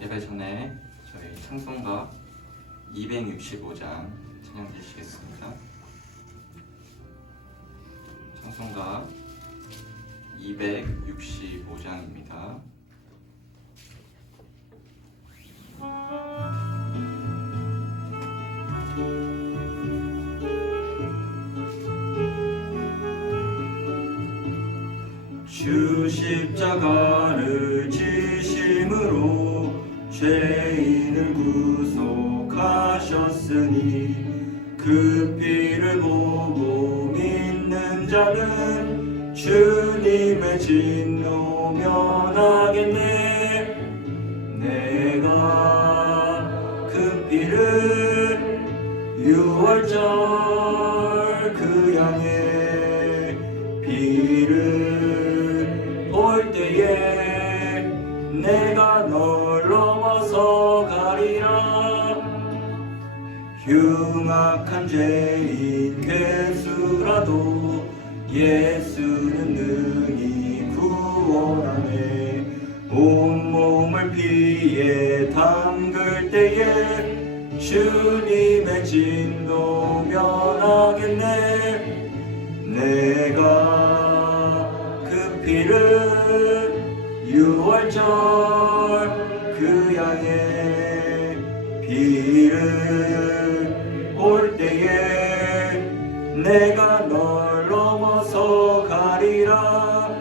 예배 전에 저희 찬송가 265장 찬양 드리시겠습니다. 찬송가 265장입니다. 주 십자가를 지심으로 죄인을 구속하셨으니 그 피를 보고 믿는 자는 주님의 진노 면하겠네. 내가 그 피를 유월절 그 양의 피를 볼 때에 내가 널 넘어서 가리라. 흉악한 죄인 괴수라도 예수는 능히 구원하네. 온몸을 피에 담글 때에 주님의 진노 면하겠네. 내가 그 피를 유월절 그 양의 피를 볼 때에 내가 널 넘어서 가리라.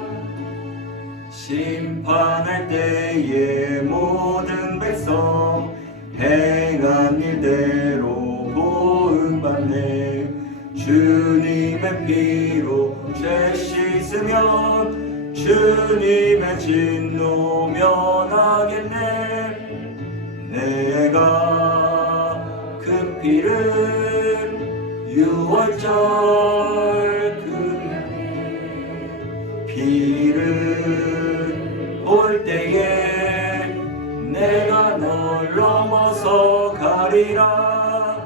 심판할 때에 모든 백성 행한 일대로 보응받네. 주님의 피로 죄 씻으면 주님의 진노 면하겠네. 내가 그 피를 유월절 그 피를 볼 때에 내가 널 넘어서 가리라.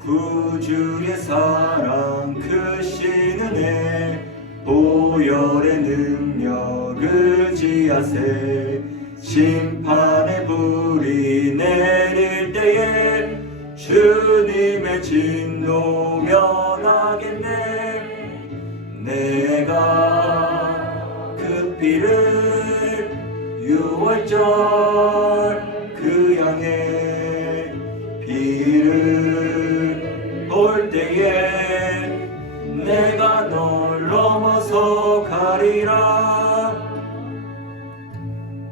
구주의 사랑 크신 은혜 보혈의 능력 의지하세. 심판의 불이 내릴 때에 주님의 진노 면하겠네. 내가 그 피를 유월절 그 양의 피를 볼 때에 내가 널 넘어서 가리라.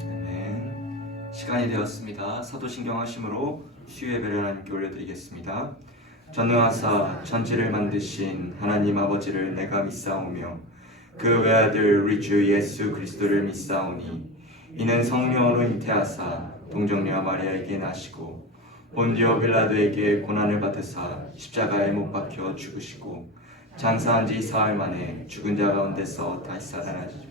아멘. 시간이 되었습니다. 사도신경 하심으로 수요예배를 하나님께 올려드리겠습니다. 전능하사 천지를 만드신 하나님 아버지를 내가 믿사오며 그 외아들 우리 주 예수 그리스도를 믿사오니 이는 성령으로 잉태하사 동정녀 마리아에게 나시고 본디오 빌라도에게 고난을 받으사 십자가에 못 박혀 죽으시고 장사한 지 사흘 만에 죽은 자 가운데서 다시 살아나시고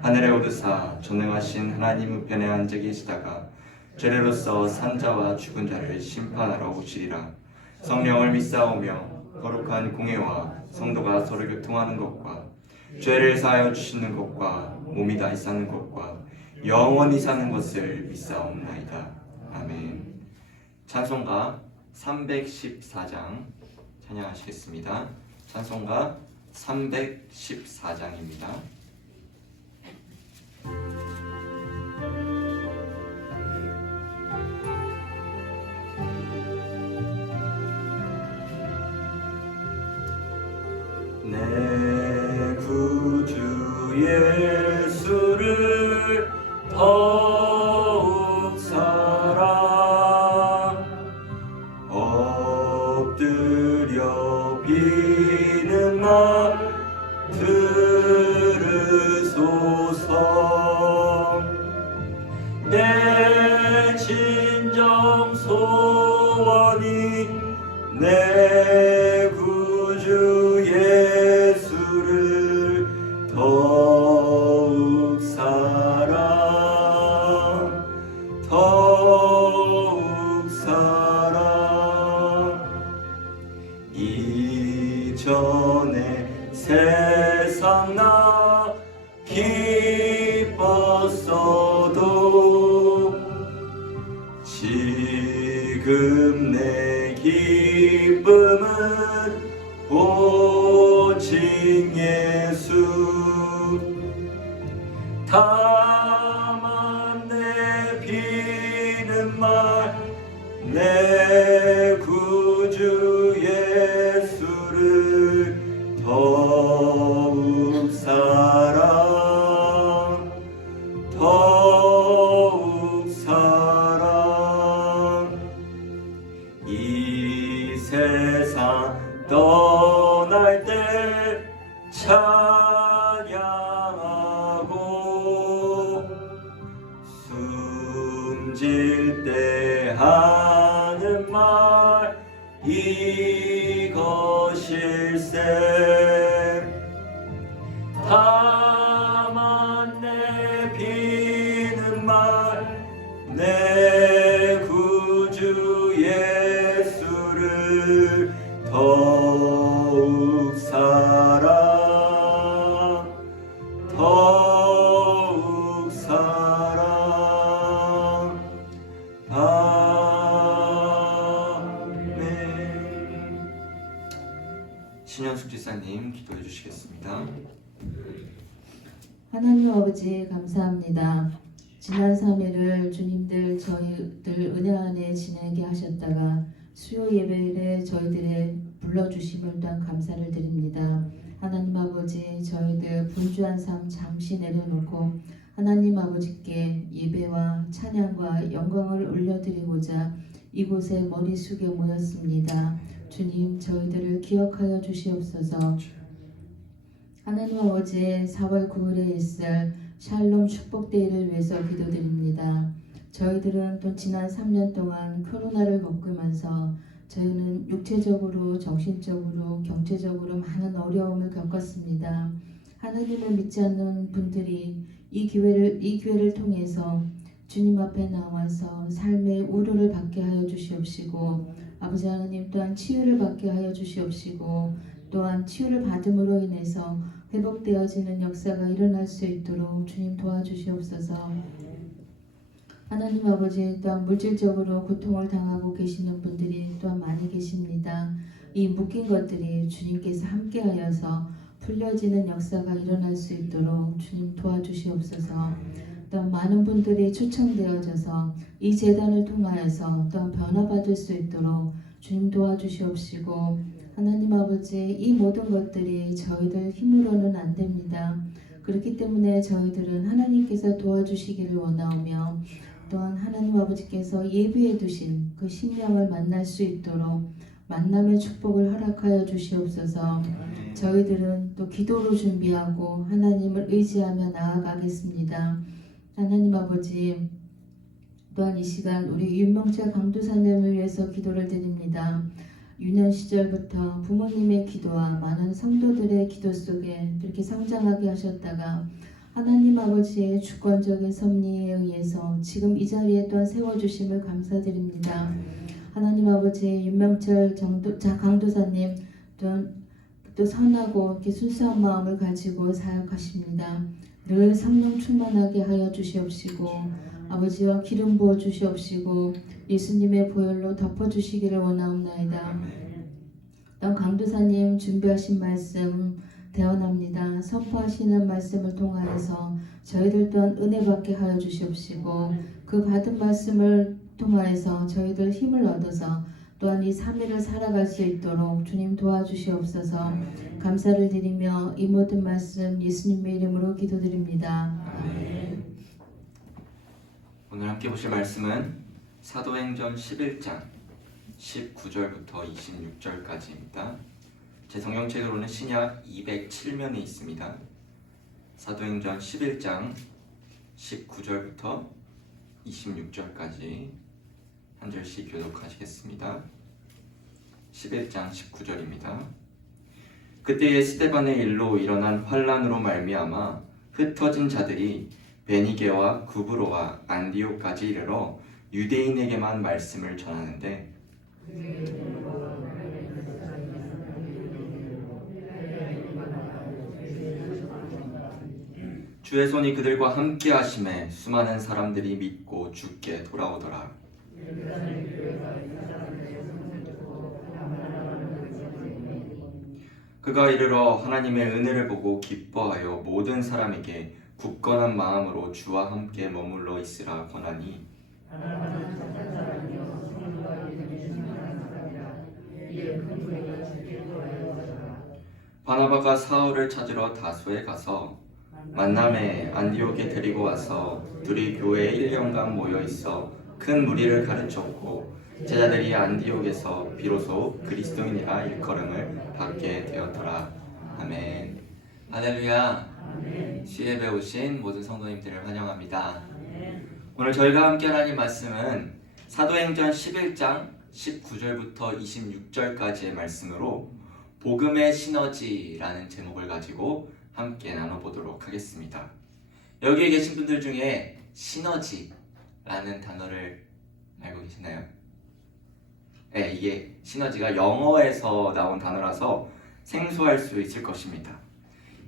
하늘에 오르사 전능하신 하나님 우편에 앉아 계시다가 죄례로서 산 자와 죽은 자를 심판하러 오시리라. 성령을 믿사오며 거룩한 공회와 성도가 서로 교통하는 것과 죄를 사하여 주시는 것과 몸이 다시 사는 것과 영원히 사는 것을 믿사옵나이다. 아멘. 찬송가 314장 찬양하시겠습니다. 찬송가 314장입니다. 내 구주 예수를 더욱 사랑 엎드려 비는 나 들으소서. 내 진정 소원이 내 구주 예수를 더욱 사랑 더욱 사랑. 이전에 세상 나 기뻤어도 기쁨은 오직 예수. 다만 내 비는 말 내 구주 예수를 더욱 사랑 이 세상 떠날 때 찬양하고 숨질 때 하는 말 이것일세. 다만 내 비는 말 내 구주 예수를 더욱 사랑 아멘. 신현숙 지사님 기도해 주시겠습니다. 하나님 아버지 감사합니다. 지난 3일을 주님들 저희들 은혜 안에 지내게 하셨다가 수요 예배일에 저희들의 불러주심을 또한 감사를 드립니다. 하나님 아버지 저희들 분주한 삶 잠시 내려놓고 하나님 아버지께 예배와 찬양과 영광을 올려드리고자 이곳에 머리 숙여 모였습니다. 주님 저희들을 기억하여 주시옵소서. 하나님 아버지 4월 9일에 있을 샬롬 축복데이를 위해서 기도드립니다. 저희들은 또 지난 3년 동안 코로나를 겪으면서 저희는 육체적으로, 정신적으로, 경제적으로 많은 어려움을 겪었습니다. 하나님을 믿지 않는 분들이 이 기회를 통해서 주님 앞에 나와서 삶의 우려를 받게 하여 주시옵시고 아버지 하나님 또한 치유를 받게 하여 주시옵시고 또한 치유를 받음으로 인해서 회복되어지는 역사가 일어날 수 있도록 주님 도와주시옵소서. 하나님 아버지 또한 물질적으로 고통을 당하고 계시는 분들이 또한 많이 계십니다. 이 묶인 것들이 주님께서 함께하여서 풀려지는 역사가 일어날 수 있도록 주님 도와주시옵소서. 또한 많은 분들이 초청되어져서 이 재단을 통하여서 또한 변화받을 수 있도록 주님 도와주시옵시고 하나님 아버지 이 모든 것들이 저희들 힘으로는 안 됩니다. 그렇기 때문에 저희들은 하나님께서 도와주시기를 원하오며 또한 하나님 아버지께서 예비해 두신 그 심령을 만날 수 있도록 만남의 축복을 허락하여 주시옵소서. 저희들은 또 기도로 준비하고 하나님을 의지하며 나아가겠습니다. 하나님 아버지 또한 이 시간 우리 윤명철 강도사님을 위해서 기도를 드립니다. 유년 시절부터 부모님의 기도와 많은 성도들의 기도 속에 그렇게 성장하게 하셨다가 하나님 아버지의 주권적인 섭리에 의해서 지금 이 자리에 또한 세워주심을 감사드립니다. 하나님 아버지 윤명철 강도사님 또 선하고 이렇게 순수한 마음을 가지고 사역하십니다. 늘 성령 충만하게 하여 주시옵시고 아버지와 기름 부어 주시옵시고 예수님의 보혈로 덮어주시기를 원하옵나이다. 또한 강도사님 준비하신 말씀 대언합니다. 선포하시는 말씀을 통하여서 저희들 또한 은혜 받게 하여 주시옵시고 그 받은 말씀을 통하여서 저희들 힘을 얻어서 또한 이 3일을 살아갈 수 있도록 주님 도와주시옵소서. 감사를 드리며 이 모든 말씀 예수님의 이름으로 기도드립니다. 오늘 함께 보실 말씀은 사도행전 11장 19절부터 26절까지입니다. 제 성경책으로는 신약 207면에 있습니다. 사도행전 11장 19절부터 26절까지 한 절씩 교독하시겠습니다. 11장 19절입니다. 그때에 스데반의 일로 일어난 환란으로 말미암아 흩어진 자들이 베니게와 구브로와 안디옥까지 이르러 유대인에게만 말씀을 전하는데 주의 손이 그들과 함께 하심에 수많은 사람들이 믿고 주께 돌아오더라. 그가 이르러 하나님의 은혜를 보고 기뻐하여 모든 사람에게 굳건한 마음으로 주와 함께 머물러 있으라 권하니 바나바가 사울을 찾으러 다소에 가서 만남에 안디옥에 데리고 와서 둘이 교회에 1년간 모여 있어 큰 무리를 가르쳤고 제자들이 안디옥에서 비로소 그리스도인이라 일컬음을 받게 되었더라. 아멘. 할렐루야. 시예배 오신 모든 성도님들을 환영합니다. 오늘 저희가 함께 하나님 말씀은 사도행전 11장 19절부터 26절까지의 말씀으로 복음의 시너지라는 제목을 가지고 함께 나눠보도록 하겠습니다. 여기에 계신 분들 중에 시너지라는 단어를 알고 계시나요? 네, 이게 시너지가 영어에서 나온 단어라서 생소할 수 있을 것입니다.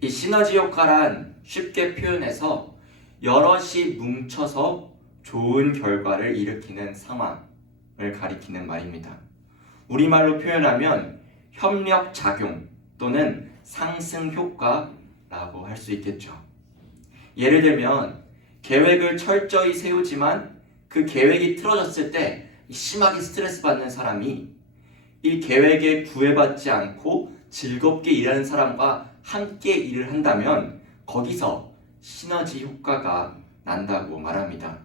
이 시너지 효과란 쉽게 표현해서 여럿이 뭉쳐서 좋은 결과를 일으키는 상황을 가리키는 말입니다. 우리말로 표현하면 협력 작용 또는 상승 효과라고 할 수 있겠죠. 예를 들면 계획을 철저히 세우지만 그 계획이 틀어졌을 때 심하게 스트레스 받는 사람이 이 계획에 구애받지 않고 즐겁게 일하는 사람과 함께 일을 한다면 거기서 시너지 효과가 난다고 말합니다.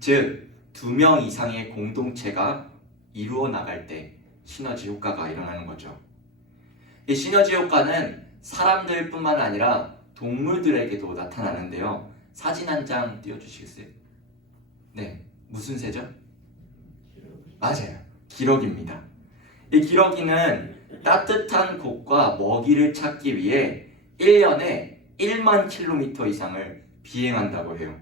즉, 2명 이상의 공동체가 이루어 나갈 때 시너지 효과가 일어나는 거죠. 이 시너지 효과는 사람들뿐만 아니라 동물들에게도 나타나는데요. 사진 한 장 띄워주시겠어요? 네, 무슨 새죠? 맞아요. 기러기입니다. 이 기러기는 따뜻한 곳과 먹이를 찾기 위해 1년에 1만 킬로미터 이상을 비행한다고 해요.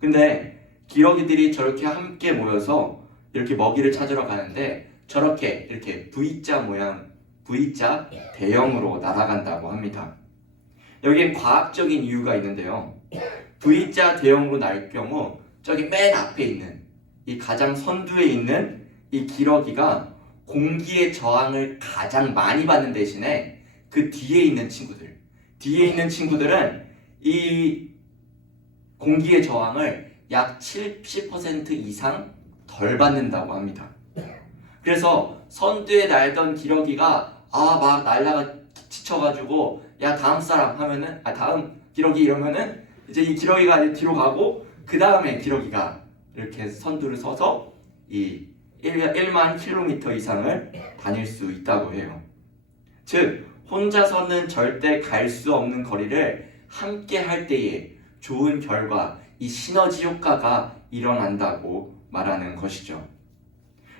근데 기러기들이 저렇게 함께 모여서 이렇게 먹이를 찾으러 가는데 저렇게 이렇게 V자 모양, V자 대형으로 날아간다고 합니다. 여기엔 과학적인 이유가 있는데요. V자 대형으로 날 경우 저기 맨 앞에 있는 이 가장 선두에 있는 이 기러기가 공기의 저항을 가장 많이 받는 대신에 그 뒤에 있는 친구들은 이 공기의 저항을 약 70% 이상 덜 받는다고 합니다. 그래서 선두에 날던 기러기가 막 날다가 지쳐가지고 야 다음 사람 하면은 다음 기러기 이러면은 이제 이 기러기가 이제 뒤로 가고 그 다음에 기러기가 이렇게 선두를 서서 이 1만 킬로미터 이상을 다닐 수 있다고 해요. 즉 혼자서는 절대 갈 수 없는 거리를 함께 할 때에 좋은 결과, 이 시너지 효과가 일어난다고 말하는 것이죠.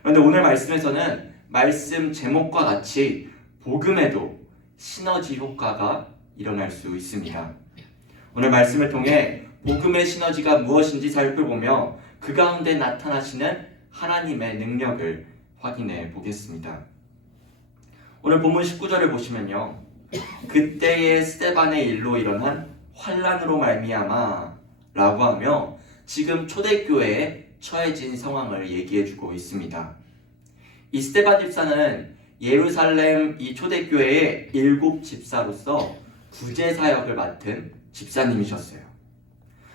그런데 오늘 말씀에서는 말씀 제목과 같이 복음에도 시너지 효과가 일어날 수 있습니다. 오늘 말씀을 통해 복음의 시너지가 무엇인지 살펴보며 그 가운데 나타나시는 하나님의 능력을 확인해 보겠습니다. 오늘 본문 19절을 보시면요. 그때의 스데반의 일로 일어난 환난으로 말미암아 라고 하며 지금 초대교회에 처해진 상황을 얘기해주고 있습니다. 이 스데반 집사는 예루살렘 이 초대교회의 7 집사로서 구제 사역을 맡은 집사님이셨어요.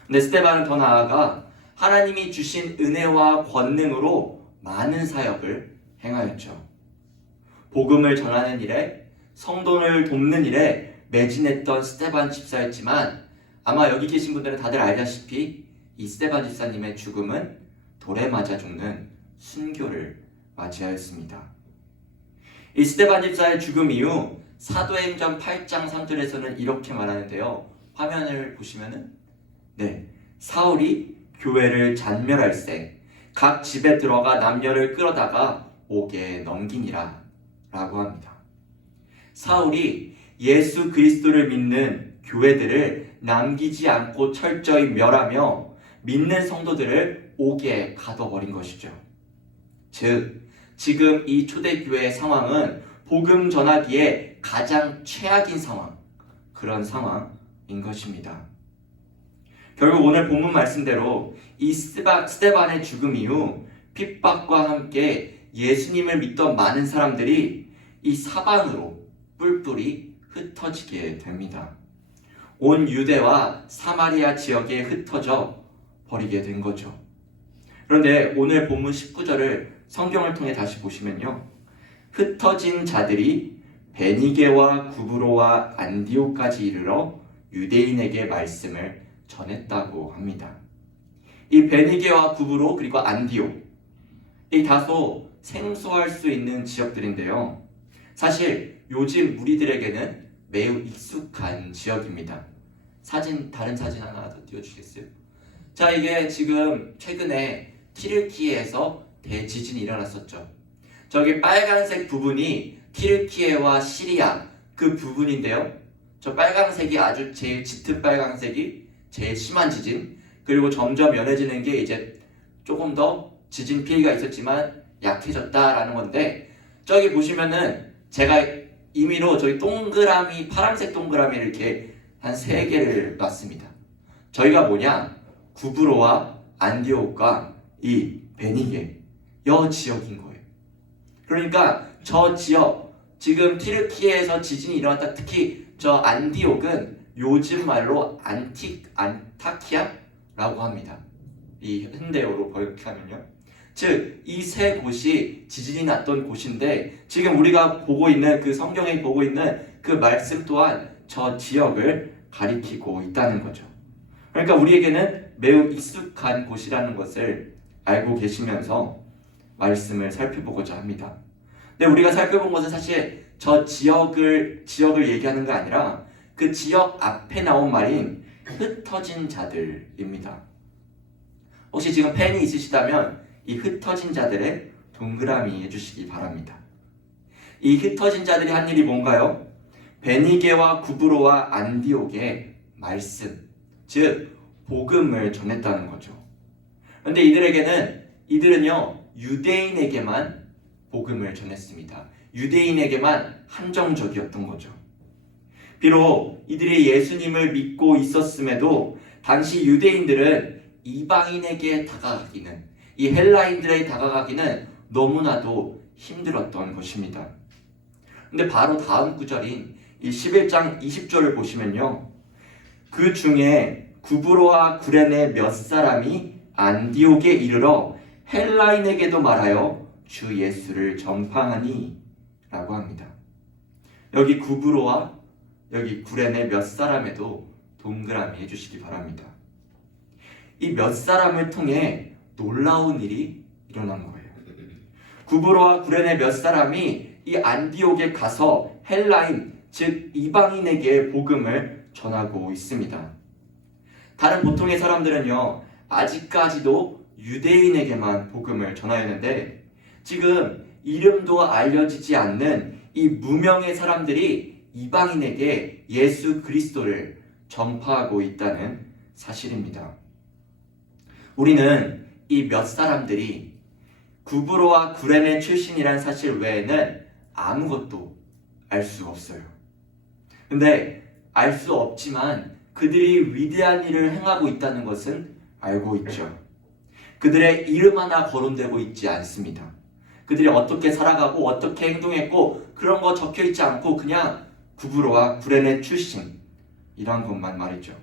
근데 스데반은 더 나아가 하나님이 주신 은혜와 권능으로 많은 사역을 행하였죠. 복음을 전하는 일에, 성도를 돕는 일에 매진했던 스데반 집사였지만 아마 여기 계신 분들은 다들 알다시피 이 스데반 집사님의 죽음은 돌에 맞아 죽는 순교를 맞이하였습니다. 이 스데반 집사의 죽음 이후 사도행전 8장 3절에서는 이렇게 말하는데요. 화면을 보시면은 사울이 교회를 잔멸할세 각 집에 들어가 남녀를 끌어다가 옥에 넘기니라 라고 합니다. 사울이 예수 그리스도를 믿는 교회들을 남기지 않고 철저히 멸하며 믿는 성도들을 옥에 가둬버린 것이죠. 즉 지금 이 초대교회의 상황은 복음 전하기에 가장 최악인 상황, 그런 상황인 것입니다. 결국 오늘 본문 말씀대로 이 스데반의 죽음 이후 핍박과 함께 예수님을 믿던 많은 사람들이 이 사방으로 뿔뿔이 흩어지게 됩니다. 온 유대와 사마리아 지역에 흩어져 버리게 된 거죠. 그런데 오늘 본문 19절을 성경을 통해 다시 보시면요, 흩어진 자들이 베니게와 구브로와 안디옥까지 이르러 유대인에게 말씀을 전했다고 합니다. 이 베니게와 구브로 그리고 안디옥, 이 다소 생소할 수 있는 지역들인데요, 사실 요즘 우리들에게는 매우 익숙한 지역입니다. 다른 사진 하나 더 띄워주시겠어요? 자, 이게 지금 최근에 티르키예에서 대지진이 일어났었죠. 저기 빨간색 부분이 티르키예와 시리아 그 부분인데요, 저 빨간색이 아주 제일 짙은 빨간색이 제일 심한 지진, 그리고 점점 연해지는 게 이제 조금 더 지진 피해가 있었지만 약해졌다라는 건데, 저기 보시면은 제가 임의로 저기 동그라미, 파란색 동그라미 이렇게 한 3개를 놨습니다. 저희가 뭐냐, 구브로와 안디옥과 이 베니게 여 지역인 거예요. 그러니까 저 지역, 지금 티르키예에서 지진이 일어났다, 특히 저 안디옥은 요즘 말로 안타키아라고 합니다. 이 현대어로 번역하면요, 즉 이 3곳이 지진이 났던 곳인데, 지금 우리가 보고 있는 그 성경에 보고 있는 그 말씀 또한 저 지역을 가리키고 있다는 거죠. 그러니까 우리에게는 매우 익숙한 곳이라는 것을 알고 계시면서 말씀을 살펴보고자 합니다. 근데 우리가 살펴본 것은 사실 저 지역을 얘기하는 게 아니라 그 지역 앞에 나온 말인 흩어진 자들입니다. 혹시 지금 펜이 있으시다면 이 흩어진 자들의 동그라미 해주시기 바랍니다. 이 흩어진 자들이 한 일이 뭔가요? 베니게와 구브로와 안디옥의 말씀, 즉 복음을 전했다는 거죠. 그런데 이들은요 유대인에게만 복음을 전했습니다. 유대인에게만 한정적이었던 거죠. 비록 이들이 예수님을 믿고 있었음에도 당시 유대인들은 이방인에게 다가가기는, 이 헬라인들에게 다가가기는 너무나도 힘들었던 것입니다. 근데 바로 다음 구절인 이 11장 20절을 보시면요, 그 중에 구브로와 구레네 몇 사람이 안디옥에 이르러 헬라인에게도 말하여 주 예수를 전파하니 라고 합니다. 여기 구브로와 여기 구레네 몇 사람에도 동그라미 해주시기 바랍니다. 이 몇 사람을 통해 놀라운 일이 일어난 거예요. 구브로와 구레네 몇 사람이 이 안디옥에 가서 헬라인, 즉 이방인에게 복음을 전하고 있습니다. 다른 보통의 사람들은요, 아직까지도 유대인에게만 복음을 전하였는데, 지금 이름도 알려지지 않는 이 무명의 사람들이 이방인에게 예수 그리스도를 전파하고 있다는 사실입니다. 우리는 이 몇 사람들이 구브로와 구레네 출신이란 사실 외에는 아무것도 알 수 없어요. 근데 알 수 없지만 그들이 위대한 일을 행하고 있다는 것은 알고 있죠. 그들의 이름 하나 거론되고 있지 않습니다. 그들이 어떻게 살아가고 어떻게 행동했고 그런 거 적혀 있지 않고 그냥 구브로와 구레네 출신 이런 것만 말이죠.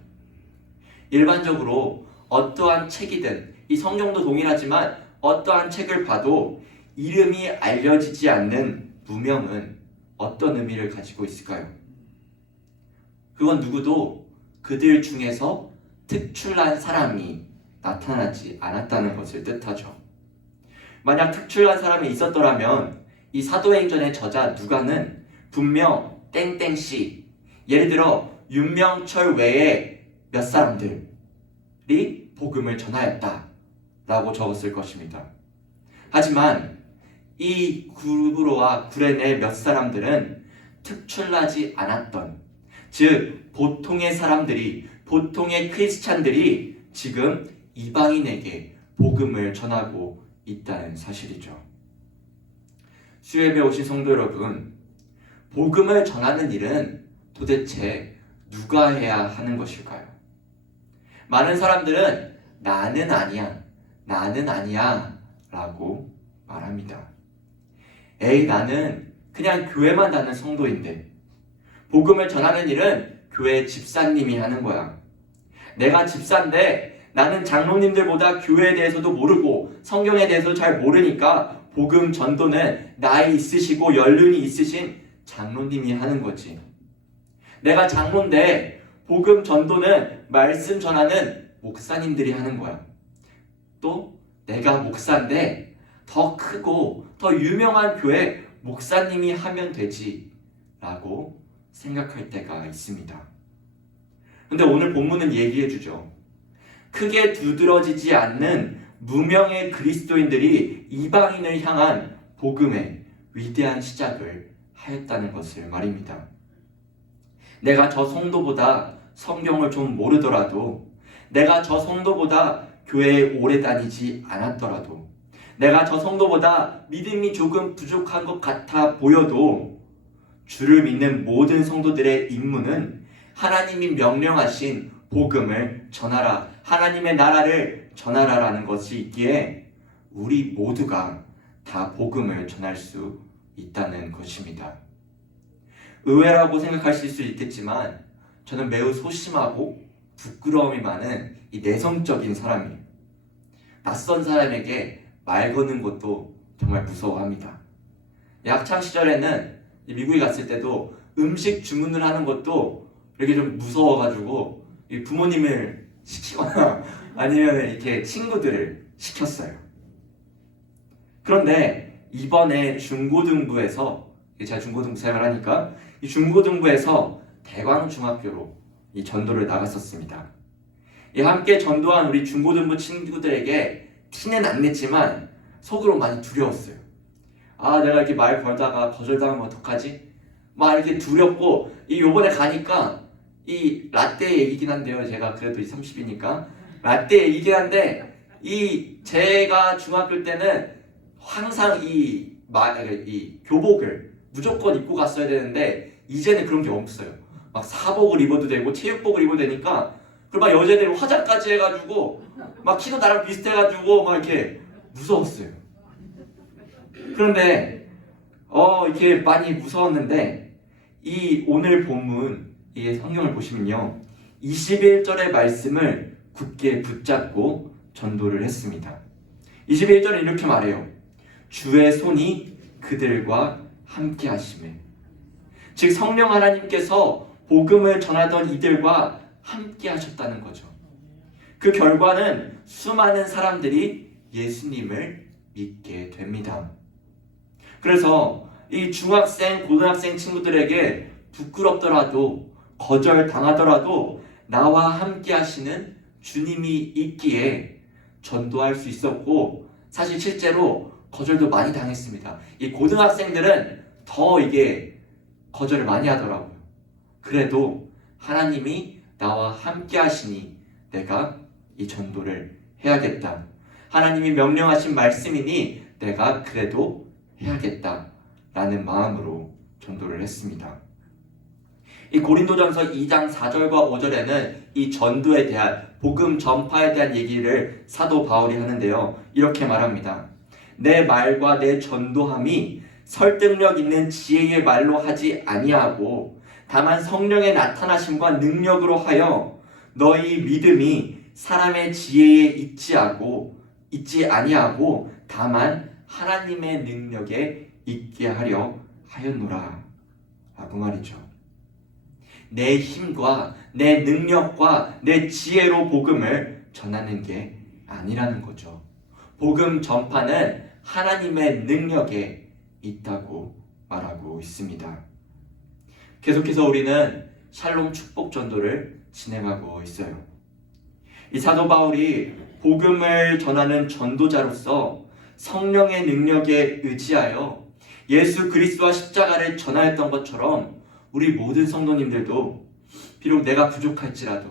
일반적으로 어떠한 책이든, 이 성경도 동일하지만 어떠한 책을 봐도 이름이 알려지지 않는 무명은 어떤 의미를 가지고 있을까요? 그건 누구도 그들 중에서 특출난 사람이 나타나지 않았다는 것을 뜻하죠. 만약 특출난 사람이 있었더라면 이 사도행전의 저자 누가는 분명 땡땡씨, 예를 들어 윤명철 외에 몇 사람들이 복음을 전하였다 라고 적었을 것입니다. 하지만 이 구브로와 구레네 몇 사람들은 특출나지 않았던, 즉 보통의 사람들이, 보통의 크리스찬들이 지금 이방인에게 복음을 전하고 있다는 사실이죠. 수요예배 오신 성도 여러분, 복음을 전하는 일은 도대체 누가 해야 하는 것일까요? 많은 사람들은 나는 아니야 라고 말합니다. 에이, 나는 그냥 교회만 다니는 성도인데, 복음을 전하는 일은 교회 집사님이 하는 거야. 내가 집사인데 나는 장로님들보다 교회에 대해서도 모르고 성경에 대해서 잘 모르니까 복음 전도는 나이 있으시고 연륜이 있으신 장로님이 하는 거지. 내가 장로인데 복음 전도는 말씀 전하는 목사님들이 하는 거야. 또 내가 목사인데 더 크고 더 유명한 교회 목사님이 하면 되지 라고 생각할 때가 있습니다. 근데 오늘 본문은 얘기해 주죠. 크게 두드러지지 않는 무명의 그리스도인들이 이방인을 향한 복음의 위대한 시작을 하였다는 것을 말입니다. 내가 저 성도보다 성경을 좀 모르더라도, 내가 저 성도보다 교회에 오래 다니지 않았더라도, 내가 저 성도보다 믿음이 조금 부족한 것 같아 보여도 주를 믿는 모든 성도들의 임무는 하나님이 명령하신 복음을 전하라, 하나님의 나라를 전하라라는 것이 있기에 우리 모두가 다 복음을 전할 수 있다는 것입니다. 의외라고 생각하실 수 있겠지만 저는 매우 소심하고 부끄러움이 많은 이 내성적인 사람이에요. 낯선 사람에게 말 거는 것도 정말 무서워합니다. 학창 시절에는 미국에 갔을 때도 음식 주문을 하는 것도 이렇게 좀 무서워가지고 부모님을 시키거나 아니면 이렇게 친구들을 시켰어요. 그런데 이번에 중고등부에서, 제가 중고등부 생활을 하니까 이 중고등부에서 대광중학교로 이 전도를 나갔었습니다. 함께 전도한 우리 중고등부 친구들에게 티는 안 냈지만 속으로 많이 두려웠어요. 아, 내가 이렇게 말 걸다가 거절당하면 어떡하지? 막 이렇게 두렵고, 요번에 가니까 이 라떼 얘기긴 한데요. 제가 그래도 30이니까 라떼 얘기긴 한데, 제가 중학교 때는 항상 이 교복을 무조건 입고 갔어야 되는데 이제는 그런 게 없어요. 막 사복을 입어도 되고 체육복을 입어도 되니까, 그리고 막 여자들이 화장까지 해가지고 막 키도 나랑 비슷해가지고 막 이렇게 무서웠어요. 그런데 이렇게 많이 무서웠는데 이 오늘 본문 이 성경을 보시면요, 21절의 말씀을 굳게 붙잡고 전도를 했습니다. 21절은 이렇게 말해요. 주의 손이 그들과 함께 하시매. 즉 성령 하나님께서 복음을 전하던 이들과 함께 하셨다는 거죠. 그 결과는 수많은 사람들이 예수님을 믿게 됩니다. 그래서 이 중학생, 고등학생 친구들에게 부끄럽더라도 거절당하더라도 나와 함께 하시는 주님이 있기에 전도할 수 있었고, 사실 실제로 거절도 많이 당했습니다. 이 고등학생들은 더 이게 거절을 많이 하더라고요. 그래도 하나님이 나와 함께 하시니 내가 이 전도를 해야겠다. 하나님이 명령하신 말씀이니 내가 그래도 해야겠다 라는 마음으로 전도를 했습니다. 이 고린도전서 2장 4절과 5절에는 이 전도에 대한, 복음 전파에 대한 얘기를 사도 바울이 하는데요, 이렇게 말합니다. 내 말과 내 전도함이 설득력 있는 지혜의 말로 하지 아니하고 다만 성령의 나타나심과 능력으로 하여 너희 믿음이 사람의 지혜에 있지 아니하고 다만 하나님의 능력에 있게 하려 하였노라 라고 말이죠. 내 힘과 내 능력과 내 지혜로 복음을 전하는 게 아니라는 거죠. 복음 전파는 하나님의 능력에 있다고 말하고 있습니다. 계속해서 우리는 샬롬 축복 전도를 진행하고 있어요. 이 사도 바울이 복음을 전하는 전도자로서 성령의 능력에 의지하여 예수 그리스도와 십자가를 전하였던 것처럼 우리 모든 성도님들도 비록 내가 부족할지라도,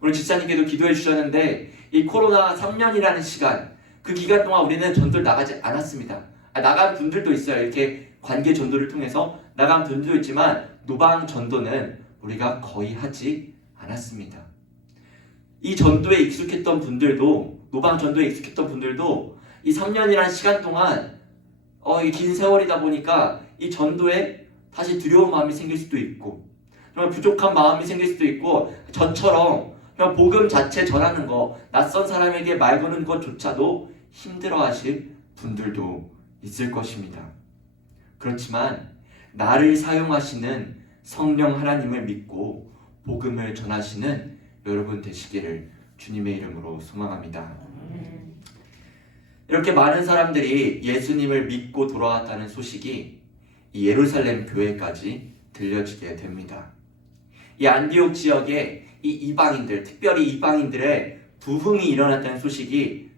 오늘 집사님께도 기도해 주셨는데 이 코로나 3년이라는 시간, 그 기간 동안 우리는 전도를 나가지 않았습니다. 나간 분들도 있어요. 이렇게 관계 전도를 통해서 나간 분들도 있지만 노방 전도는 우리가 거의 하지 않았습니다. 이 전도에 익숙했던 분들도, 노방 전도에 익숙했던 분들도 이 3년이라는 시간 동안 이 긴 세월이다 보니까 이 전도에 다시 두려운 마음이 생길 수도 있고, 정말 부족한 마음이 생길 수도 있고 저처럼 그냥 복음 자체 전하는 거, 낯선 사람에게 말 거는 것조차도 힘들어하실 분들도 있을 것입니다. 그렇지만 나를 사용하시는 성령 하나님을 믿고 복음을 전하시는 여러분 되시기를 주님의 이름으로 소망합니다. 이렇게 많은 사람들이 예수님을 믿고 돌아왔다는 소식이 이 예루살렘 교회까지 들려지게 됩니다. 이 안디옥 지역에 이 이방인들, 특별히 이방인들의 부흥이 일어났다는 소식이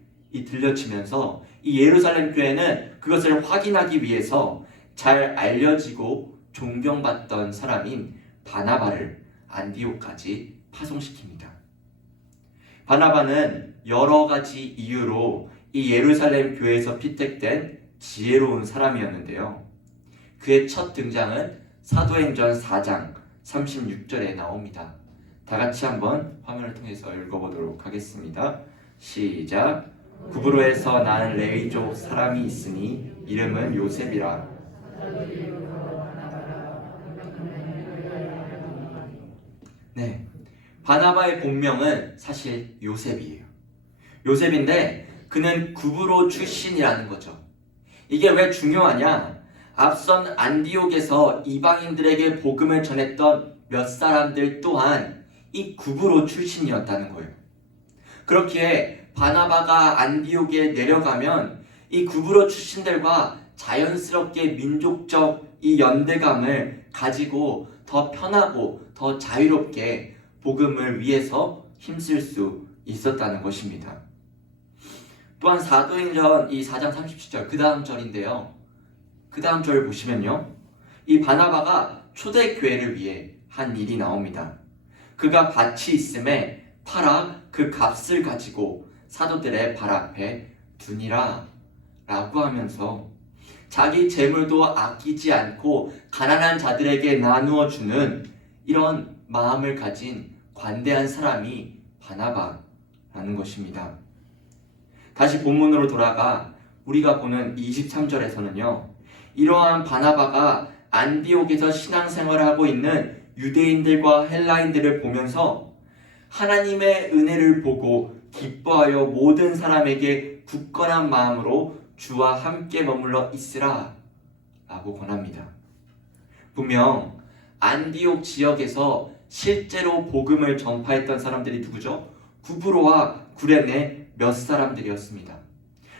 들려지면서 이 예루살렘 교회는 그것을 확인하기 위해서 잘 알려지고 존경받던 사람인 바나바를 안디옥까지 파송시킵니다. 바나바는 여러 가지 이유로 이 예루살렘 교회에서 피택된 지혜로운 사람이었는데요. 그의 첫 등장은 사도행전 4장 36절에 나옵니다. 다 같이 한번 화면을 통해서 읽어보도록 하겠습니다. 시작. 구브로에서 난 레위족 사람이 있으니 이름은 요셉이라. 네, 바나바의 본명은 사실 요셉이에요. 요셉인데 그는 구브로 출신이라는 거죠. 이게 왜 중요하냐? 앞선 안디옥에서 이방인들에게 복음을 전했던 몇 사람들 또한 이 구브로 출신이었다는 거예요. 그렇기에 바나바가 안디옥에 내려가면 이 구브로 출신들과 자연스럽게 민족적 이 연대감을 가지고 더 편하고 더 자유롭게 복음을 위해서 힘쓸 수 있었다는 것입니다. 또한 사도행전 이 4장 37절 그 다음 절인데요. 그 다음 절을 보시면요. 이 바나바가 초대교회를 위해 한 일이 나옵니다. 그가 밭이 있음에 팔아 그 값을 가지고 사도들의 발 앞에 두니라 라고 하면서 자기 재물도 아끼지 않고 가난한 자들에게 나누어 주는 이런 마음을 가진 관대한 사람이 바나바라는 것입니다. 다시 본문으로 돌아가 우리가 보는 23절에서는요. 이러한 바나바가 안디옥에서 신앙생활을 하고 있는 유대인들과 헬라인들을 보면서 하나님의 은혜를 보고 기뻐하여 모든 사람에게 굳건한 마음으로 주와 함께 머물러 있으라 라고 권합니다. 분명 안디옥 지역에서 실제로 복음을 전파했던 사람들이 누구죠? 구브로와 구레네 몇 사람들이었습니다.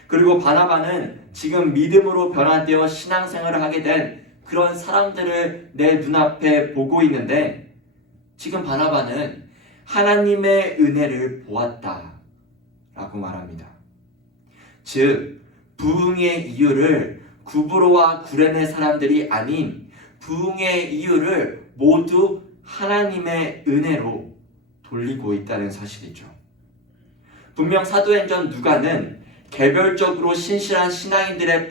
그리고 바나바는 지금 믿음으로 변화되어 신앙생활을 하게 된 그런 사람들을 내 눈앞에 보고 있는데 지금 바나바는 하나님의 은혜를 보았다 라고 말합니다. 즉 부흥의 이유를 구브로와 구레네 사람들이 아닌 부흥의 이유를 모두 하나님의 은혜로 돌리고 있다는 사실이죠. 분명 사도행전 누가는 개별적으로 신실한 신앙인들의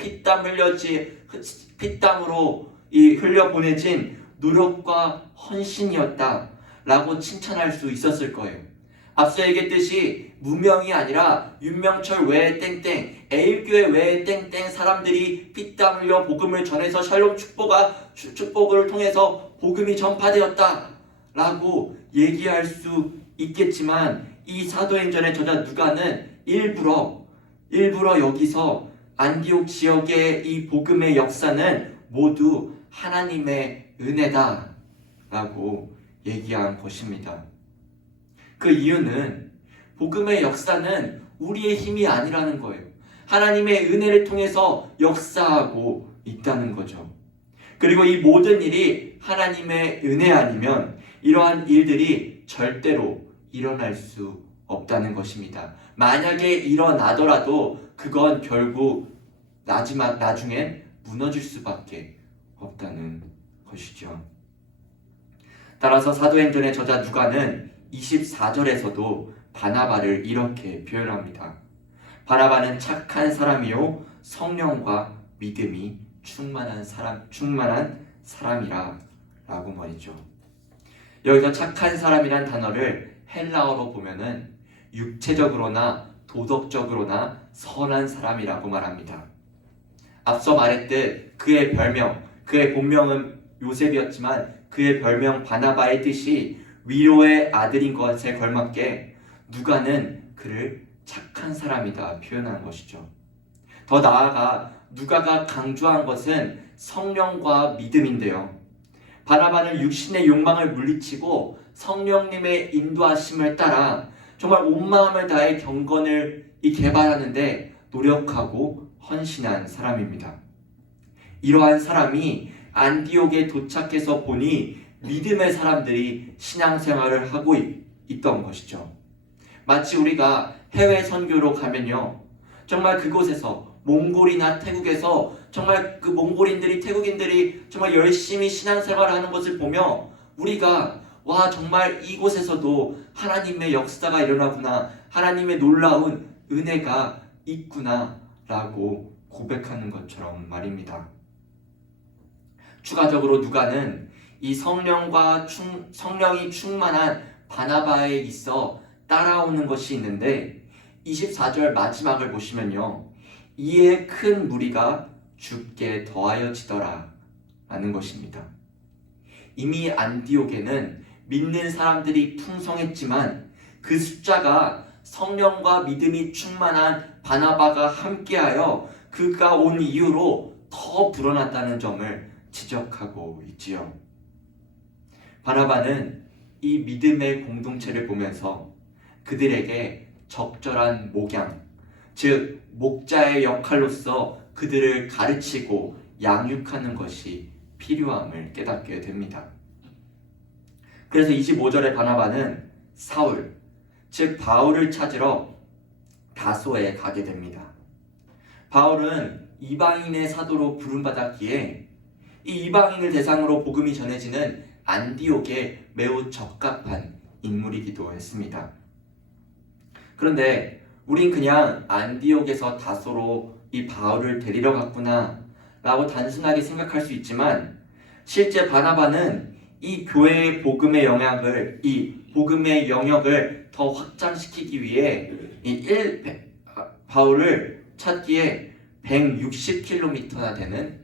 피땀으로 흘려 보내진 노력과 헌신이었다라고 칭찬할 수 있었을 거예요. 앞서 얘기했듯이 무명이 아니라 윤명철 외에 땡땡, 에일교회 외에 땡땡 사람들이 피땀 흘려 복음을 전해서 샬롬 축복을 통해서 복음이 전파되었다라고 얘기할 수 있겠지만 이 사도행전의 저자 누가는 일부러 여기서 안디옥 지역의 이 복음의 역사는 모두 하나님의 은혜다라고 얘기한 것입니다. 그 이유는 복음의 역사는 우리의 힘이 아니라는 거예요. 하나님의 은혜를 통해서 역사하고 있다는 거죠. 그리고 이 모든 일이 하나님의 은혜 아니면 이러한 일들이 절대로 일어날 수 없다는 것입니다. 만약에 일어나더라도 그건 결국 나중엔 무너질 수밖에 없다는 것이죠. 따라서 사도행전의 저자 누가는 24절에서도 바나바를 이렇게 표현합니다. 바나바는 착한 사람이요 성령과 믿음이 충만한 사람이라 라고 말이죠. 여기서 착한 사람이란 단어를 헬라어로 보면은 육체적으로나 도덕적으로나 선한 사람이라고 말합니다. 앞서 말했듯 그의 본명은 요셉이었지만 그의 별명 바나바의 뜻이 위로의 아들인 것에 걸맞게 누가는 그를 착한 사람이다 표현한 것이죠. 더 나아가 누가가 강조한 것은 성령과 믿음인데요. 바나바는 육신의 욕망을 물리치고 성령님의 인도하심을 따라 정말 온 마음을 다해 경건을 개발하는데 노력하고 헌신한 사람입니다. 이러한 사람이 안디옥에 도착해서 보니 믿음의 사람들이 신앙생활을 하고 있던 것이죠. 마치 우리가 해외 선교로 가면요, 정말 그곳에서 몽골이나 태국에서 정말 그 몽골인들이 태국인들이 정말 열심히 신앙생활을 하는 것을 보며 우리가 와 정말 이곳에서도 하나님의 역사가 일어나구나, 하나님의 놀라운 은혜가 있구나 라고 고백하는 것처럼 말입니다. 추가적으로 누가는 이 성령이 충만한 바나바에 있어 따라오는 것이 있는데 24절 마지막을 보시면요, 이에 큰 무리가 죽게 더하여지더라 라는 것입니다. 이미 안디옥에는 믿는 사람들이 풍성했지만 그 숫자가 성령과 믿음이 충만한 바나바가 함께하여 그가 온 이후로 더 불어났다는 점을 지적하고 있지요. 바나바는 이 믿음의 공동체를 보면서 그들에게 적절한 목양, 즉 목자의 역할로서 그들을 가르치고 양육하는 것이 필요함을 깨닫게 됩니다. 그래서 25절에 바나바는 사울, 즉 바울을 찾으러 다소에 가게 됩니다. 바울은 이방인의 사도로 부름받았기에 이 이방인을 대상으로 복음이 전해지는 안디옥에 매우 적합한 인물이기도 했습니다. 그런데 우린 그냥 안디옥에서 다소로 이 바울을 데리러 갔구나 라고 단순하게 생각할 수 있지만, 실제 바나바는 이 교회의 복음의 영역을 더 확장시키기 위해 바울을 찾기에 160km나 되는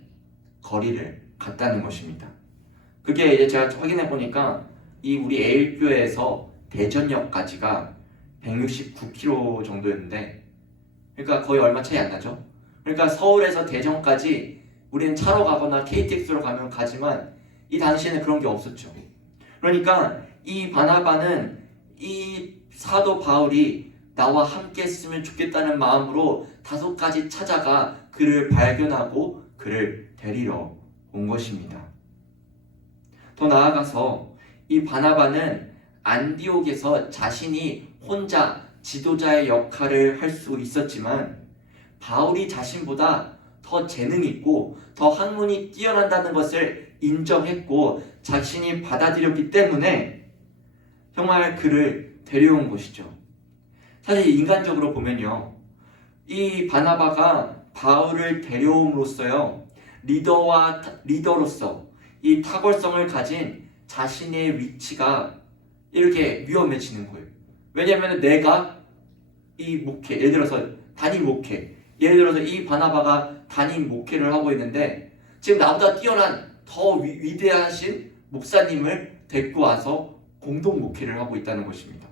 거리를 갔다는 것입니다. 그게 이제 제가 확인해 보니까 이 우리 에일교회에서 대전역까지가 169km 정도였는데, 그러니까 거의 얼마 차이 안 나죠. 그러니까 서울에서 대전까지 우리는 차로 가거나 KTX로 가면 가지만 이 당시에는 그런 게 없었죠. 그러니까 이 바나바는 이 사도 바울이 나와 함께 했으면 좋겠다는 마음으로 다소까지 찾아가 그를 발견하고 그를 데리러 온 것입니다. 더 나아가서 이 바나바는 안디옥에서 자신이 혼자 지도자의 역할을 할 수 있었지만 바울이 자신보다 더 재능 있고 더 학문이 뛰어난다는 것을 인정했고 자신이 받아들였기 때문에 정말 그를 데려온 것이죠. 사실 인간적으로 보면요, 이 바나바가 바울을 데려옴으로써요, 리더로서 이 탁월성을 가진 자신의 위치가 이렇게 위험해지는 거예요. 왜냐하면 내가 이 목회, 예를 들어서 단임 목회, 예를 들어서 이 바나바가 단임 목회를 하고 있는데 지금 나보다 뛰어난 더 위대하신 목사님을 데리고 와서 공동 목회를 하고 있다는 것입니다.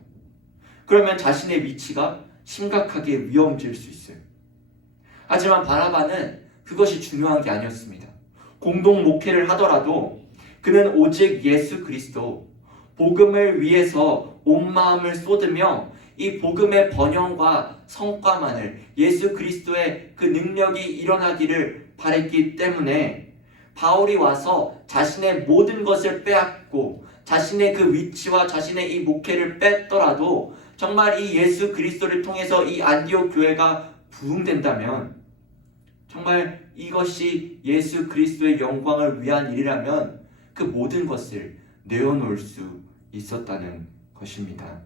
그러면 자신의 위치가 심각하게 위험해질 수 있어요. 하지만 바나바는 그것이 중요한 게 아니었습니다. 공동 목회를 하더라도 그는 오직 예수 그리스도, 복음을 위해서 온 마음을 쏟으며 이 복음의 번영과 성과만을, 예수 그리스도의 그 능력이 일어나기를 바랬기 때문에 바울이 와서 자신의 모든 것을 빼앗고 자신의 그 위치와 자신의 이 목회를 뺐더라도 정말 이 예수 그리스도를 통해서 이 안디옥 교회가 부흥된다면, 정말 이것이 예수 그리스도의 영광을 위한 일이라면 그 모든 것을 내어놓을 수 있었다는 것입니다.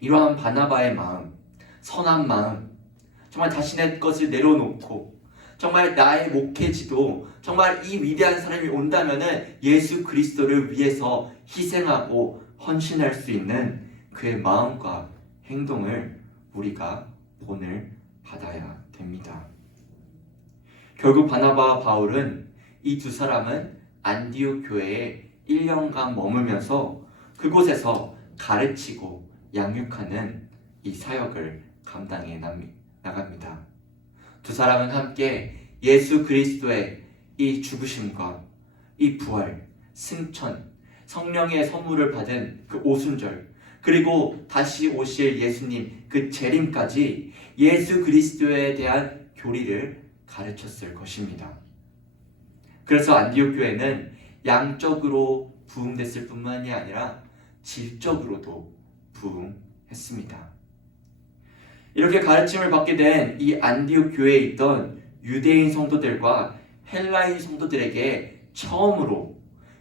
이러한 바나바의 마음, 선한 마음, 정말 자신의 것을 내려놓고 정말 나의 목회지도 정말 이 위대한 사람이 온다면은 예수 그리스도를 위해서 희생하고 헌신할 수 있는 그의 마음과 행동을 우리가 본을 받아야 됩니다. 결국 바나바와 바울은 이 두 사람은 안디옥 교회에 1년간 머물면서 그곳에서 가르치고 양육하는 이 사역을 감당해 나갑니다. 두 사람은 함께 예수 그리스도의 이 죽으심과 이 부활, 승천, 성령의 선물을 받은 그 오순절, 그리고 다시 오실 예수님 그 재림까지 예수 그리스도에 대한 교리를 가르쳤을 것입니다. 그래서 안디옥 교회는 양적으로 부흥됐을 뿐만이 아니라 질적으로도 부흥했습니다. 이렇게 가르침을 받게 된 이 안디옥 교회에 있던 유대인 성도들과 헬라인 성도들에게 처음으로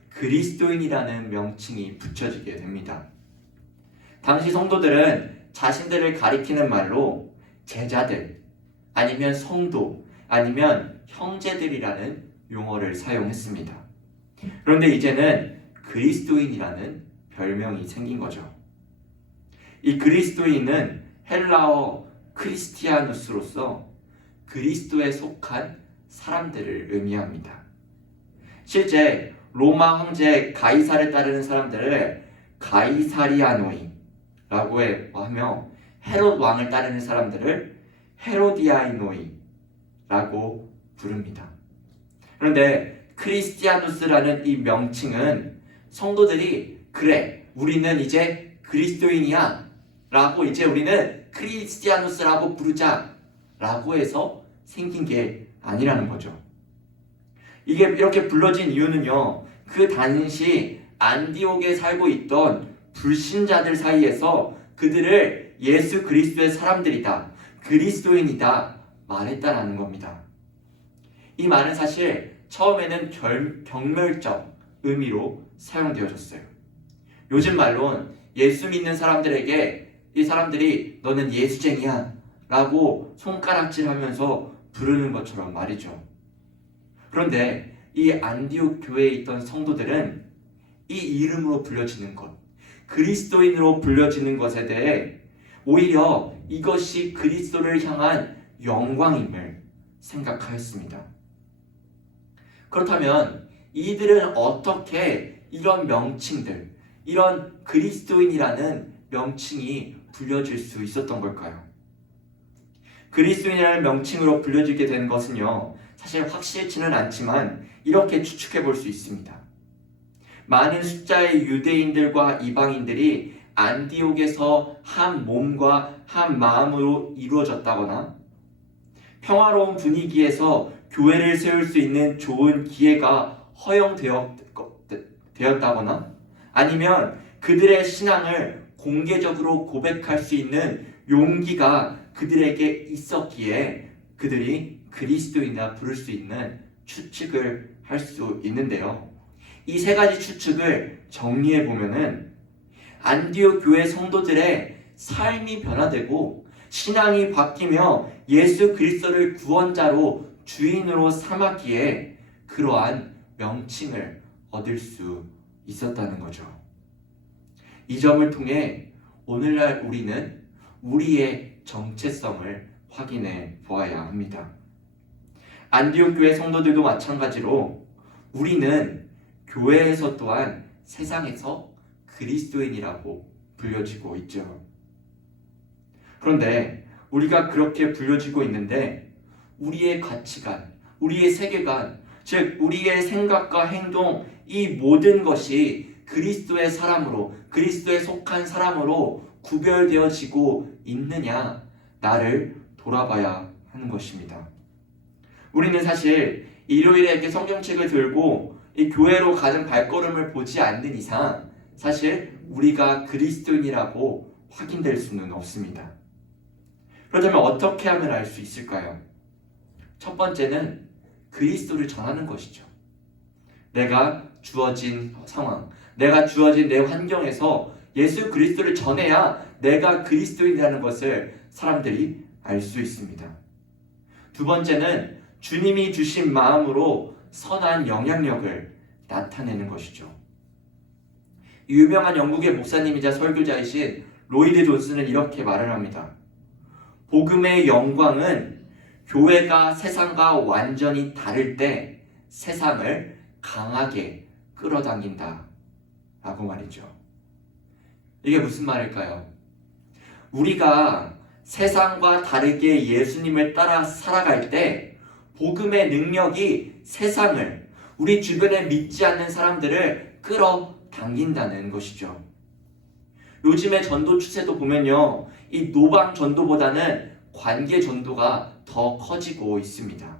그리스도인이라는 명칭이 붙여지게 됩니다. 당시 성도들은 자신들을 가리키는 말로 제자들, 아니면 성도, 아니면 형제들이라는 용어를 사용했습니다. 그런데 이제는 그리스도인이라는 별명이 생긴 거죠. 이 그리스도인은 헬라어 크리스티아누스로서 그리스도에 속한 사람들을 의미합니다. 실제 로마 황제 가이사를 따르는 사람들을 가이사리아노이라고 하며 헤롯 왕을 따르는 사람들을 헤로디아이노이라고 부릅니다. 그런데 크리스티아누스라는 이 명칭은 성도들이 그래, 우리는 이제 그리스도인이야 라고, 이제 우리는 크리스티아누스라고 부르자 라고 해서 생긴 게 아니라는 거죠. 이게 이렇게 불러진 이유는요, 그 당시 안디옥에 살고 있던 불신자들 사이에서 그들을 예수 그리스도의 사람들이다, 그리스도인이다 말했다라는 겁니다. 이 말은 사실 처음에는 경멸적 의미로 사용되어졌어요. 요즘 말론 예수 믿는 사람들에게 이 사람들이 너는 예수쟁이야 라고 손가락질하면서 부르는 것처럼 말이죠. 그런데 이 안디옥 교회에 있던 성도들은 이 이름으로 불려지는 것, 그리스도인으로 불려지는 것에 대해 오히려 이것이 그리스도를 향한 영광임을 생각하였습니다. 그렇다면 이들은 어떻게 이런 명칭들, 이런 그리스도인이라는 명칭이 불려질 수 있었던 걸까요? 그리스도인이라는 명칭으로 불려지게 된 것은요, 사실 확실치는 않지만 이렇게 추측해 볼 수 있습니다. 많은 숫자의 유대인들과 이방인들이 안디옥에서 한 몸과 한 마음으로 이루어졌다거나, 평화로운 분위기에서 교회를 세울 수 있는 좋은 기회가 허용되었다거나, 아니면 그들의 신앙을 공개적으로 고백할 수 있는 용기가 그들에게 있었기에 그들이 그리스도인이라 부를 수 있는 추측을 할 수 있는데요. 이 세 가지 추측을 정리해 보면은 안디옥 교회 성도들의 삶이 변화되고 신앙이 바뀌며 예수 그리스도를 구원자로 주인으로 삼았기에 그러한 명칭을 얻을 수 있었다는 거죠. 이 점을 통해 오늘날 우리는 우리의 정체성을 확인해 보아야 합니다. 안디옥 교회 성도들도 마찬가지로 우리는 교회에서 또한 세상에서 그리스도인이라고 불려지고 있죠. 그런데 우리가 그렇게 불려지고 있는데 우리의 가치관, 우리의 세계관, 즉 우리의 생각과 행동, 이 모든 것이 그리스도의 사람으로, 그리스도에 속한 사람으로 구별되어지고 있느냐, 나를 돌아봐야 하는 것입니다. 우리는 사실 일요일에 이렇게 성경책을 들고 이 교회로 가는 발걸음을 보지 않는 이상 사실 우리가 그리스도인이라고 확인될 수는 없습니다. 그렇다면 어떻게 하면 알 수 있을까요? 첫 번째는 그리스도를 전하는 것이죠. 내가 주어진 상황, 내가 주어진 내 환경에서 예수 그리스도를 전해야 내가 그리스도인이라는 것을 사람들이 알 수 있습니다. 두 번째는 주님이 주신 마음으로 선한 영향력을 나타내는 것이죠. 유명한 영국의 목사님이자 설교자이신 로이드 존슨은 이렇게 말을 합니다. 복음의 영광은 교회가 세상과 완전히 다를 때 세상을 강하게 끌어당긴다 라고 말이죠. 이게 무슨 말일까요? 우리가 세상과 다르게 예수님을 따라 살아갈 때 복음의 능력이 세상을, 우리 주변에 믿지 않는 사람들을 끌어당긴다는 것이죠. 요즘의 전도 추세도 보면요, 이 노방 전도보다는 관계 전도가 더 커지고 있습니다.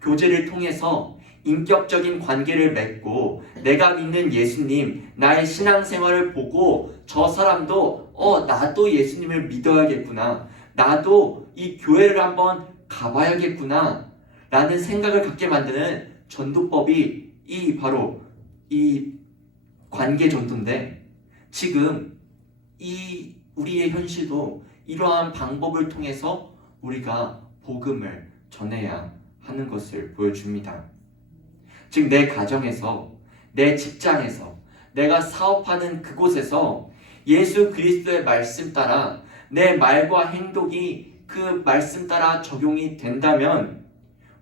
교제를 통해서 인격적인 관계를 맺고 내가 믿는 예수님, 나의 신앙생활을 보고 저 사람도 나도 예수님을 믿어야겠구나, 나도 이 교회를 한번 가봐야겠구나 라는 생각을 갖게 만드는 전도법이 바로 이 관계 전도인데, 지금 이 우리의 현실도 이러한 방법을 통해서 우리가 복음을 전해야 하는 것을 보여줍니다. 즉 내 가정에서, 내 직장에서, 내가 사업하는 그곳에서 예수 그리스도의 말씀 따라 내 말과 행동이 그 말씀 따라 적용이 된다면,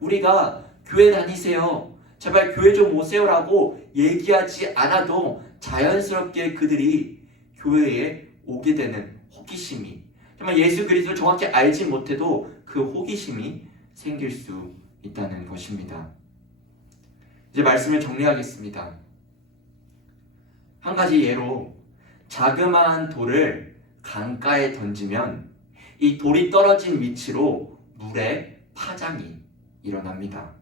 우리가 교회 다니세요, 제발 교회 좀 오세요라고 얘기하지 않아도 자연스럽게 그들이 교회에 오게 되는 호기심이, 정말 예수 그리스도를 정확히 알지 못해도 그 호기심이 생길 수 있다는 것입니다. 이제 말씀을 정리하겠습니다. 한 가지 예로, 자그마한 돌을 강가에 던지면 이 돌이 떨어진 위치로 물에 파장이 일어납니다.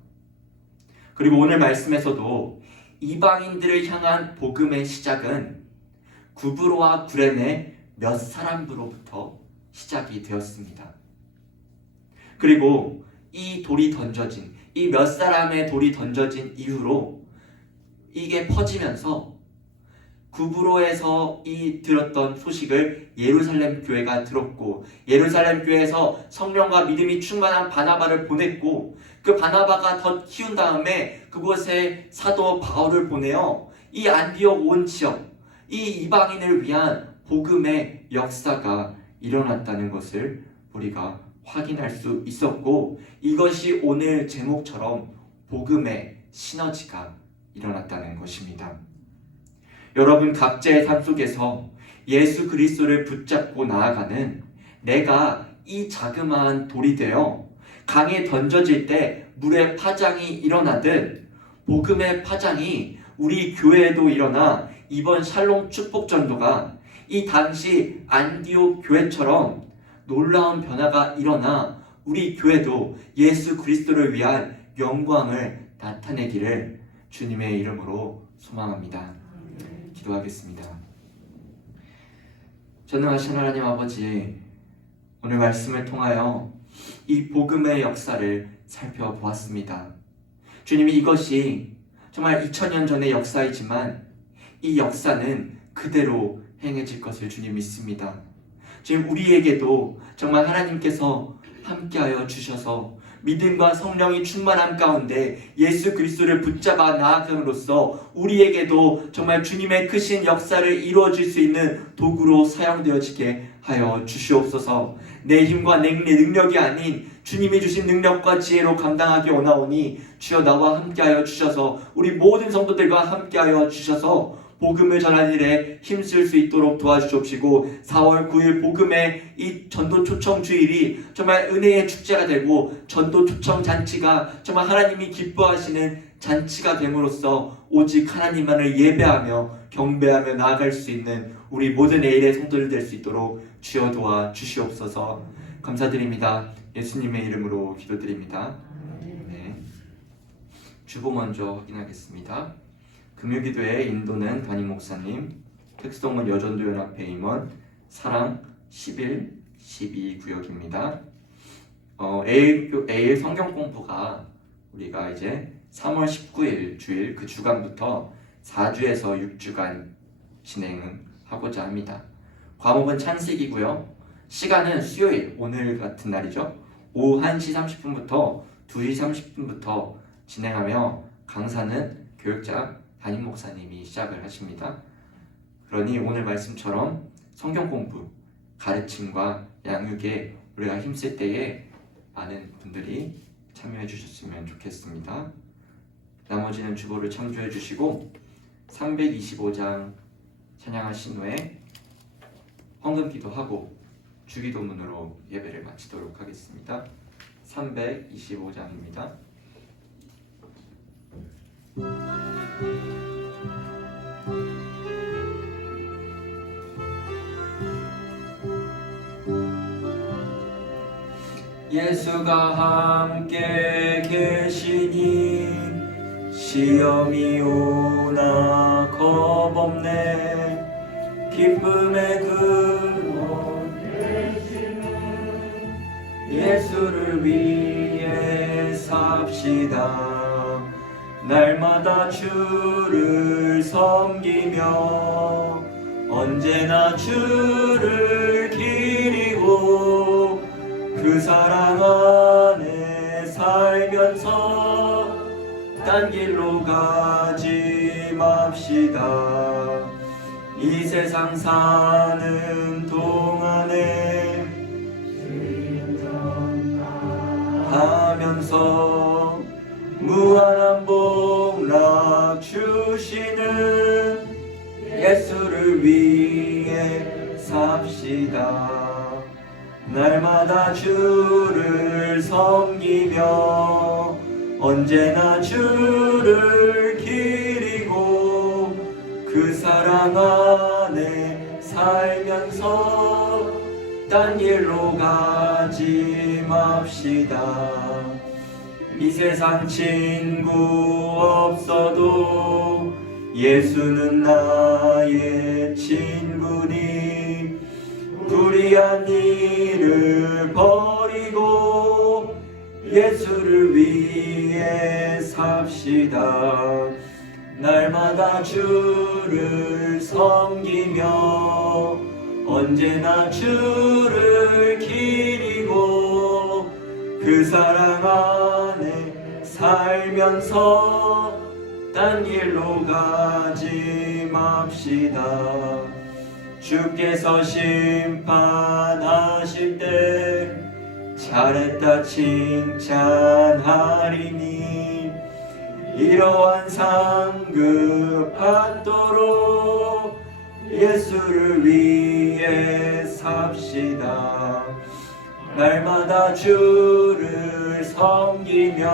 그리고 오늘 말씀에서도 이방인들을 향한 복음의 시작은 구브로와 구레네 몇 사람으로부터 시작이 되었습니다. 그리고 이 돌이 던져진, 이 몇 사람의 돌이 던져진 이후로 이게 퍼지면서 구브로에서 이 들었던 소식을 예루살렘 교회가 들었고, 예루살렘 교회에서 성령과 믿음이 충만한 바나바를 보냈고, 그 바나바가 더 키운 다음에 그곳에 사도 바울을 보내어 이 안디옥 온 지역, 이 이방인을 위한 복음의 역사가 일어났다는 것을 우리가 확인할 수 있었고, 이것이 오늘 제목처럼 복음의 시너지가 일어났다는 것입니다. 여러분 각자의 삶 속에서 예수 그리스도를 붙잡고 나아가는 내가 이 자그마한 돌이 되어 강에 던져질 때 물의 파장이 일어나듯 복음의 파장이 우리 교회에도 일어나 이번 샬롬 축복전도가 이 당시 안디옥 교회처럼 놀라운 변화가 일어나 우리 교회도 예수 그리스도를 위한 영광을 나타내기를 주님의 이름으로 소망합니다. 기도하겠습니다. 전능하신 하나님 아버지, 오늘 말씀을 통하여 이 복음의 역사를 살펴보았습니다. 주님이 이것이 정말 2000년 전의 역사이지만 이 역사는 그대로 행해질 것을 주님 믿습니다. 지금 우리에게도 정말 하나님께서 함께하여 주셔서 믿음과 성령이 충만함 가운데 예수 그리스도를 붙잡아 나아감으로써 우리에게도 정말 주님의 크신 역사를 이루어질 수 있는 도구로 사용되어지게 하여 주시옵소서. 내 힘과 내 능력이 아닌 주님이 주신 능력과 지혜로 감당하기 원하오니 주여 나와 함께하여 주셔서 우리 모든 성도들과 함께하여 주셔서 복음을 전하는 일에 힘쓸 수 있도록 도와주옵시고, 4월 9일 복음의 이 전도 초청 주일이 정말 은혜의 축제가 되고 전도 초청 잔치가 정말 하나님이 기뻐하시는 잔치가 됨으로써 오직 하나님만을 예배하며 경배하며 나아갈 수 있는 우리 모든 내일의 성도들 될 수 있도록 주여 도와 주시옵소서. 감사드립니다. 예수님의 이름으로 기도드립니다. 네. 주보 먼저 확인하겠습니다. 금요기도회 인도는 담임 목사님, 특성은 여전도연합회 임원, 사랑 11, 12 구역입니다. AL 성경 공부가 우리가 이제 3월 19일 주일 그 주간부터 4주에서 6주간 진행하고자 합니다. 과목은 찬식이고요. 시간은 수요일, 오늘 같은 날이죠. 오후 1시 30분부터 2시 30분부터 진행하며 강사는 교육자 담임 목사님이 시작을 하십니다. 그러니 오늘 말씀처럼 성경 공부, 가르침과 양육에 우리가 힘쓸 때에 많은 분들이 참여해 주셨으면 좋겠습니다. 나머지는 주보를 참조해 주시고 325장 찬양하신 후에 헌금기도 하고 주기도문으로 예배를 마치도록 하겠습니다. 325장입니다. 예수가 함께 계시니 시험이 오나 겁없네. 기쁨의 근원 되시는 예수를 위해 삽시다. 날마다 주를 섬기며 언제나 주를 기리고 그 사랑 안에 살면서 딴 길로 가지 맙시다. 이 세상 사는 동안에 하면서 무한한 복락 주시는 예수를 위해 삽시다. 날마다 주를 섬기며 언제나 주를 기리고 그 사랑 안에 살면서 딴 길로 가지 맙시다. 이 세상 친구 없어도 예수는 나의 친구니 불의한 일을 버리고 예수를 위해 삽시다. 날마다 주를 섬기며 언제나 주를 기리고 그 사랑 안에 살면서 딴 길로 가지 맙시다. 주께서 심판하실 때 잘했다 칭찬하리니 이러한 상급 받도록 예수를 위해 삽시다. 날마다 주를 섬기며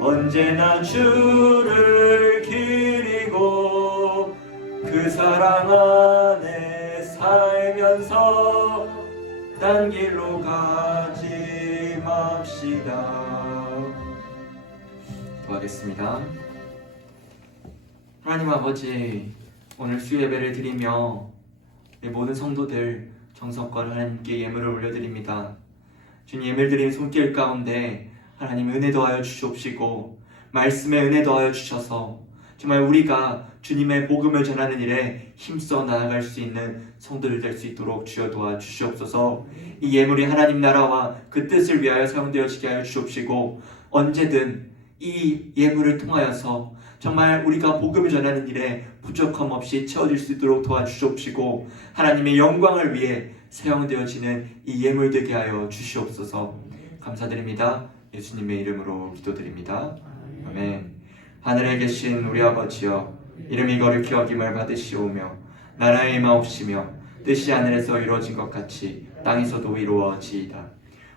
언제나 주를 기리고 그 사랑 안에 살면서 딴 길로 가지 맙시다. 도와겠습니다. 하나님 아버지, 오늘 수예배를 드리며 모든 성도들 정성껏 하나님께 예물을 올려드립니다. 주님, 예물 드린 손길 가운데 하나님 은혜 더하여 주시옵시고 말씀에 은혜 더하여 주셔서 정말 우리가 주님의 복음을 전하는 일에 힘써 나아갈 수 있는 성도들 될 수 있도록 주여 도와 주시옵소서. 이 예물이 하나님 나라와 그 뜻을 위하여 사용되어지게 하여 주옵시고 언제든 이 예물을 통하여서 정말 우리가 복음을 전하는 일에 부족함 없이 채워질 수 있도록 도와주시옵시고 하나님의 영광을 위해 사용되어지는 이 예물 되게 하여 주시옵소서. 감사드립니다. 예수님의 이름으로 기도드립니다. 아멘. 하늘에 계신 우리 아버지여, 이름이 거룩히 여김을 받으시오며 나라의 마옵시며 뜻이 하늘에서 이루어진 것 같이 땅에서도 이루어지이다.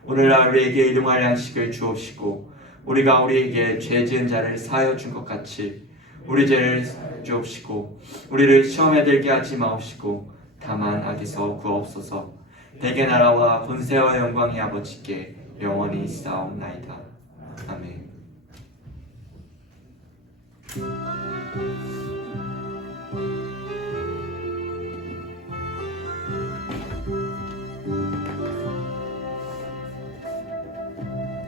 오늘날 우리에게 일용할 양식을 주옵시고 우리가 우리에게 죄 지은 자를 사하여 준 것 같이 우리 죄를 주옵시고 우리를 시험에 들게 하지 마옵시고 다만 악에서 구하옵소서. 대개 나라와 권세와 영광이 아버지께 영원히 있사옵나이다. 아멘.